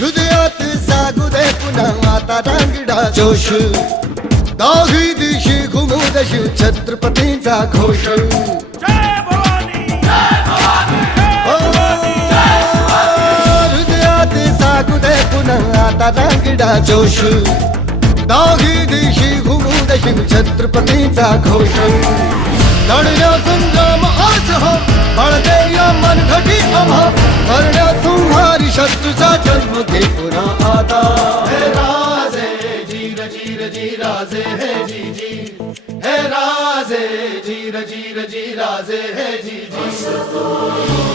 हृदयात जागू दे पुन्हा माता डांगडा जोश दाही दिशी घुमू दशी छत्रपतींचा घोष हृदयात जागू दे पुन्हा आता डांगडा जोश दाही दिशी घुमू दशी छत्रपतीचा घोष लढण्याचं तुझा जन्म घे पुन्हा आता हे राजे जीर जीर जी राजे हे जी जी हे राजे जीर जीर जी राजे हे जी जी